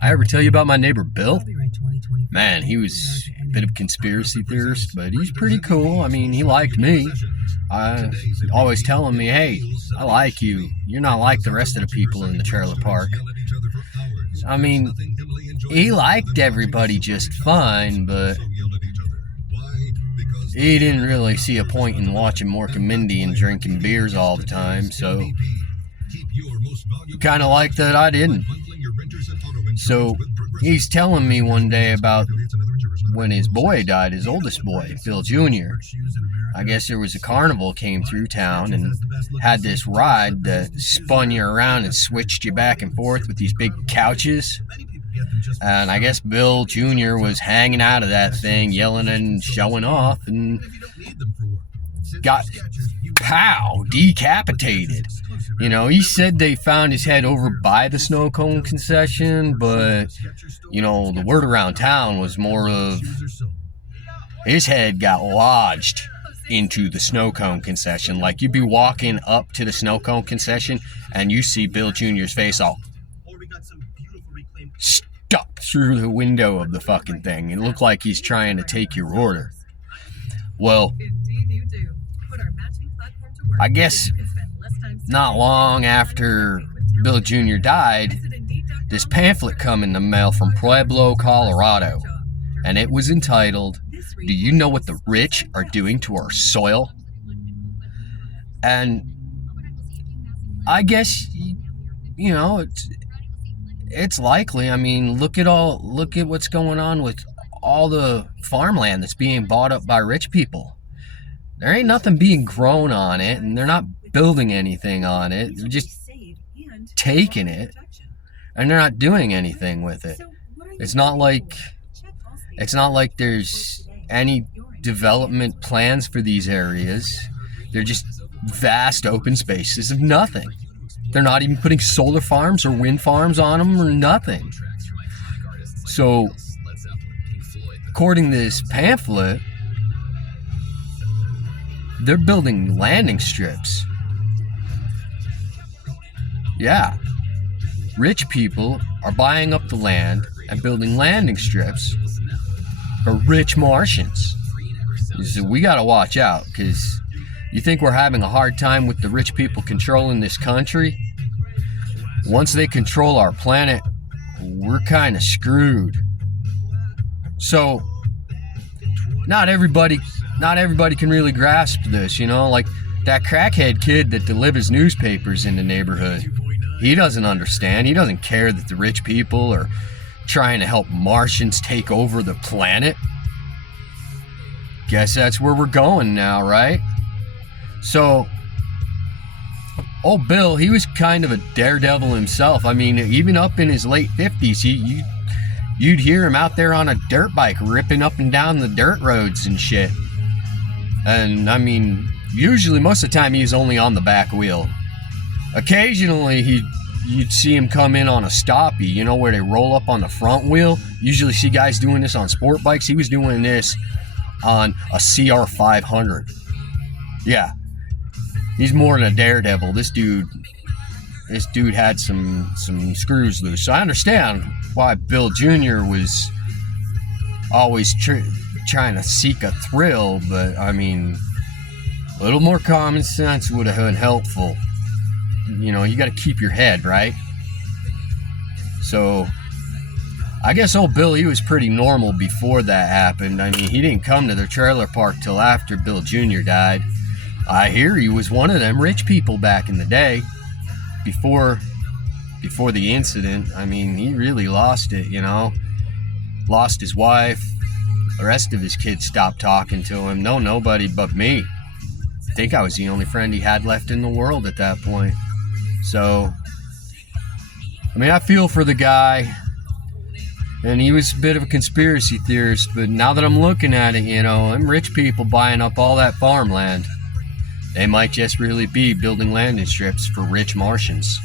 I ever tell you about my neighbor Bill? Man, he was a bit of a conspiracy theorist, but he's pretty cool. I mean, he liked me. I always telling me, hey, I like you. You're not like the rest of the people in the trailer park. I mean, he liked everybody just fine, but he didn't really see a point in watching Mork and Mindy and drinking beers all the time, so kind of like that I didn't. So he's telling me one day about when his boy died, his oldest boy, Bill Jr. I guess there was a carnival came through town and had this ride that spun you around and switched you back and forth with these big couches. And I guess Bill Jr. was hanging out of that thing, yelling and showing off, and got, pow, decapitated. You know, he said they found his head over by the snow cone concession, but, you know, the word around town was more of his head got lodged into the snow cone concession. Like, you'd be walking up to the snow cone concession and you see Bill Jr.'s face all stuck through the window of the fucking thing. It looked like he's trying to take your order. Well, I guess not long after Bill Jr. died, this pamphlet come in the mail from Pueblo, Colorado, and it was entitled, "Do you know what the rich are doing to our soil?" And I guess, you know, it's likely. I mean, look at what's going on with all the farmland that's being bought up by rich people. There ain't nothing being grown on it, and they're not building anything on it. They're just taking it, and they're not doing anything with it. It's not like there's any development plans for these areas. They're just vast open spaces of nothing. They're not even putting solar farms or wind farms on them or nothing. So, according to this pamphlet, they're building landing strips. Yeah. Rich people are buying up the land and building landing strips for rich Martians. So we gotta watch out, because you think we're having a hard time with the rich people controlling this country? Once they control our planet, we're kind of screwed. So, not everybody can really grasp this, you know? Like that crackhead kid that delivers newspapers in the neighborhood. He doesn't understand. He doesn't care that the rich people are trying to help Martians take over the planet. Guess that's where we're going now, right? So, old Bill, he was kind of a daredevil himself. I mean, even up in his late 50s, you'd hear him out there on a dirt bike ripping up and down the dirt roads and shit. And, I mean, usually, most of the time, he's only on the back wheel. Occasionally, you'd see him come in on a stoppie, you know, where they roll up on the front wheel. Usually see guys doing this on sport bikes. He was doing this on a CR500. Yeah. He's more than a daredevil. This dude had some screws loose. So I understand why Bill Jr. was always trying to seek a thrill, but I mean, a little more common sense would have been helpful. You know, you got to keep your head, right? So, I guess old Bill, he was pretty normal before that happened. I mean, he didn't come to the trailer park till after Bill Jr. died. I hear he was one of them rich people back in the day. Before the incident, I mean, he really lost it, you know? Lost his wife. The rest of his kids stopped talking to him. No, nobody but me. I think I was the only friend he had left in the world at that point. So, I mean, I feel for the guy. And he was a bit of a conspiracy theorist, but now that I'm looking at it, you know, them rich people buying up all that farmland, they might just really be building landing strips for rich Martians.